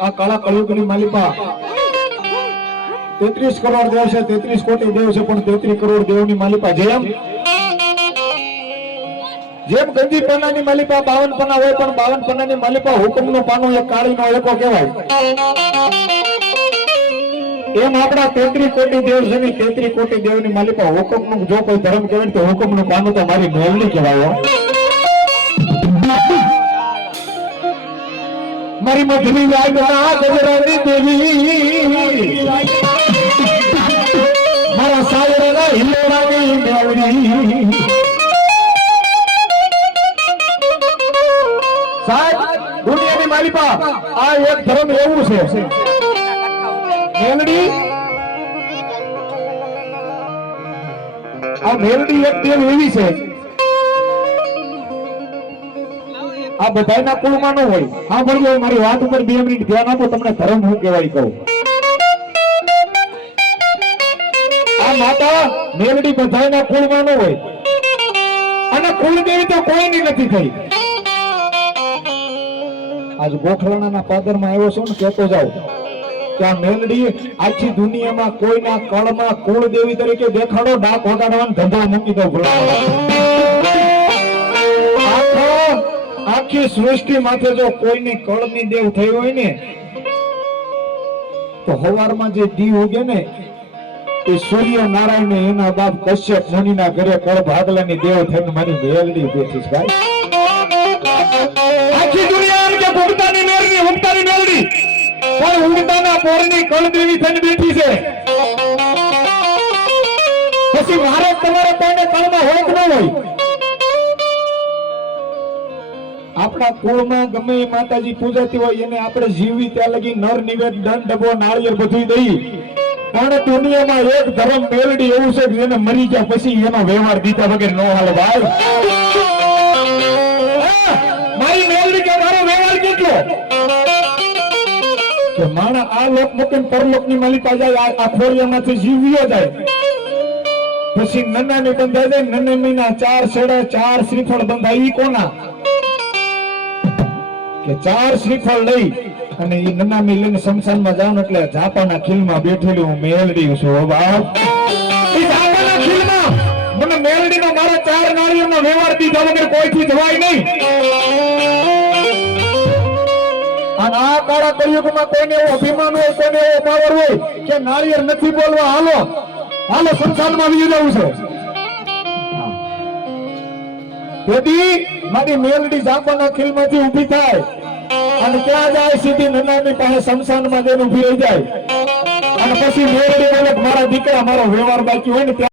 આ કાળા કળયુગની માલિકા 33 કરોડ દેવ છે, 33 કોટી દેવ છે, પણ 33 કરોડ દેવની માલિકા જેમ ગંજી પન્નાની માલિકા 52 પન્ના હોય, પણ 52 પન્નાની માલિકા હુકમનું પાનું એક કાળીનો એકો કહેવાય. એમ આપણા 33 કોટી દેવ છે ને 33 કોટી દેવની માલિકા હુકમનું જો કોઈ ધર્મ કહેવાય તો હુકમનું પાનું તો મારી મેલડી કહેવાય. મારી મધની વાગના ગજરાની દેવી, મારા સાયરના હિલોરાની મેલડી. સાહેબ દુનિયાની માલિકા આ એક ધર્મ એવું છે મેલડી, આ મેલડી એક દેવ એવી છે આ બધાના કુળમાં ન હોય. હા બોલો મારી વાત ઉપર 2 મિનિટ ધ્યાન આપો, તમને ધર્મ શું કહેવાય કહું. આ માતા મેલડી બધાના કુળમાં ન હોય અને કુળદેવી તો કોઈની નથી થઈ. આજ ગોખલાણાના પાદરમાં આવ્યો છું ને કહેતો જાઉં કે આ મેલડી આખી દુનિયામાં કોઈના કળમાં કુળદેવી તરીકે દેખાડો, ડાક વગાડવાનો ધંધો મૂકી દો. આખી સૃષ્ટિ માથે જો કોઈની કળની દેવ થઈ હોય ને તો હવારમાં જે દી ઉગે ને એ સૂર્ય નારાયણ ને એના બાપ કશ્યપ મુનિના ઘરે કળ ભાગલાની દેવ થઈને મારી મેલડી બેઠી છે. ભાઈ આખી દુનિયા કે ભૂમતાની મેલડી ઉગતાની મેલડી પણ ઉગતાના પોરની કળદેવી થઈને બેઠી છે. પછી મારે તમારે કોઈને કળમાં હોય કે ન હોય? આપણા કુળમાં ગમે એ માતાજી પૂજાતી હોય એને આપણે જીવી ત્યાં લગી નર નિવેદ દંડ ડબો નાળિયેર બધું દઈ, પણ દુનિયામાં એક ધર્મ મેલડી એવું છે કે એને મરી ગયા પછી એનો વ્યવહાર દીધા વગર ન હાલે. ભાઈ મારી મેલડી કે મારો વ્યવહાર કેટલો કે માણા આ લોક મૂકીને પરલોકની માલિકા જાય, આ ખોડિયામાંથી જીવ્યો જાય પછી નન્નાની બંધાઈ જાય. નન્ને મહિના 4 છેડા 4 શ્રીફળ બંધાઈ કોના કે 4 શ્રીફળ લઈ અને એ નનામી લઈને શમશાનમાં જાવ એટલે ઝાપાના ખીલમાં બેઠેલી હું મેલડી છું. બાપ એ ઝાપાના ખીલમાં મને મેલડીનો મારા 4 નાળિયેરનો વ્યવહાર દીધા વગર કોઈથી જવાય નહીં. અને આ કાળા કળિયુગમાં કોઈને એવો અભિમાન હોય, કોઈને એવો પાવર હોય કે નાળિયેર નથી બોલવા, હાલો હાલો શમશાનમાં આવી જવું છે. તેથી મારી મેલડી ઝાપાના ખીલમાંથી ઊભી થાય અને ત્યાં જાય સીધી નનાની પાસે શમશાનમાં જઈને ઊભી રહી જાય અને પછી મેલડી બોલે મારા દીકરા મારો વ્યવહાર બાકી હોય ને